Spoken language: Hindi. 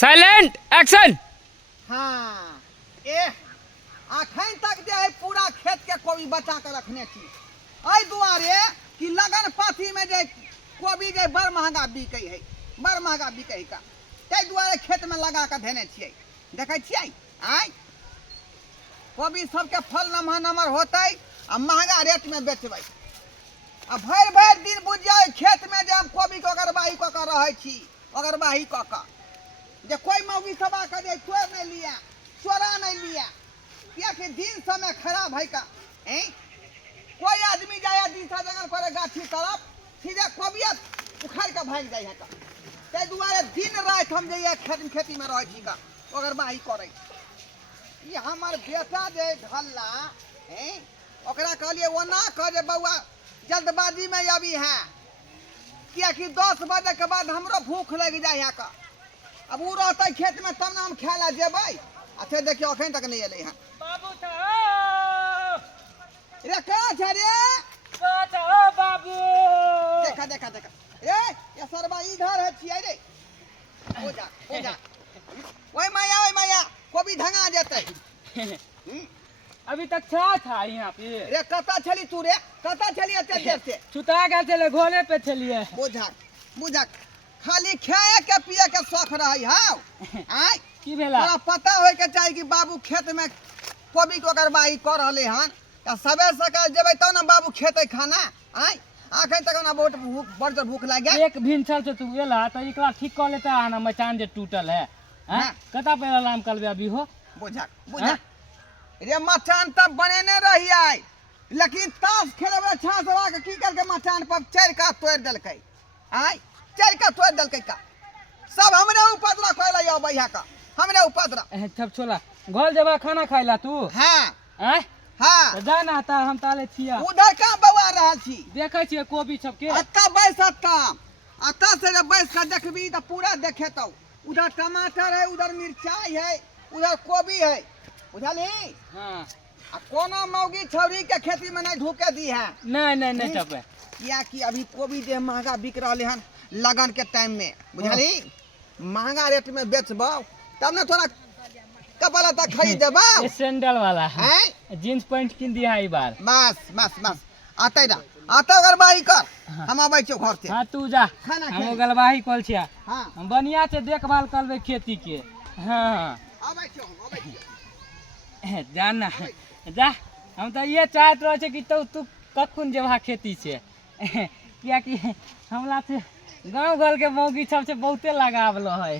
Silent action. हाँ ए अखन तक जे है पूरा खेत के कोबी बचा के रखने छी एहि दुआरे कि लगन पाती में जे कोबी जे बड़ महंगा बिकै है, बड़ महंगा बिकै है का ताहि दुआरे खेत में लगा के धेने छियै। देखै छियै आइ कोबी सबके फल नमहर नमहर होतै आ महंगा रेट में बेचबै। आ भरि भरि दिन बुझियै खेत में जे हम कोबी के अगरबाही कऽ के रहै छी, अगरबाही कऽ के जे कोई मौगी सब आके जे चोर नहीं लिया, चोरा नहीं लिया, कि दिन समय खराब है का कोई आदमी जाए दूसरा जगह पर गाछी तरफ सीधे कोबिया उखाड़ के भाग जाए का ते दुआरे दिन रात हम जे खेती में रह छी का अगरबाही करे। ये हमार बेटा जे ढल्ला ओकरा कहलिए ओना कह जे बउआ जल्दबाजी में अभी है कि 10 बजे के बाद हमरो भूख लग जाए है का। अब वो रहते खेत में तब ना हम खाए ला जेबै। अच्छा देखियो अखन तक नहीं एले हैं बाबू साहब, रे कहाँ छ रे? कहाँ छ ओ बाबू? देखा देखा देखा रे ये सरबा इधर है छियै रे। हो जा ओए माया कोबी धंगा जेतै। अभी तक था यहाँ पे। रे कता छली तू रे? कता छली एते देर से? छुटा गए थे घोड़े पे चलिए। बुझा खाली खाए के पिए के शौक रही हां आय की भेला? तोरा पता होय के चाहिए कि बाबू खेत में कोबी को अगरबाही कर रहले हन त सबेर सकाल जेबै त ना बाबू खेते खाना आय आखन तक ना बहुत भूख बड़ भूख लागे। एक भिनसर से तू एला त एकरा ठीक कर लेता आना मचान जे टूटल है। हां कता पे आराम करबे अभी हो? बुझा रे मचान तब बनेने रही आय लेकिन ताश खेलबे छासवा के की करके मचान पर चार का तोड़ देलकै आय चार का तोड़ देलकै का सब हमरे उपद्रव कैला यो भैया का हमरे उपद्रव। तब छोला घर जेबा खाना खाइला तू? हां हैं हां जा ना ता हम ताले छिया उधर का बवा रहल छी देखै छियै कोबी सब के अत्ता बैस अत्ता से जब बैस के देखबी त पूरा देखेतौ। उधर टमाटर है, उधर मिर्चाई है, उधर कोबी है बुझली। हां आ कोनो मौगी छौरी के खेती में नहीं ढूके दी है नहीं तब या कि अभी कोबी जे महंगा बिक रहले हन लगन के टाइम में बुझली महंगा रेट में बेचबो तब ना थोड़ा कपड़ा तक खरीद देबो। ये सैंडल वाला हैं जींस पैंट किन दिया ई बार। बस आते ना आता अगरबाही कर हम आबै छी घर से। हां तू जा खाना हम गलबाही कल छिया। हां हम बढ़िया से देखभाल करबे खेती के। हां आबै छी जाना जा हम तो ये चाहत रहे कि तू कखन जेबा खेती से क्या कि हमरा से गांव घर के मौगी सब से बहुते लगाव है।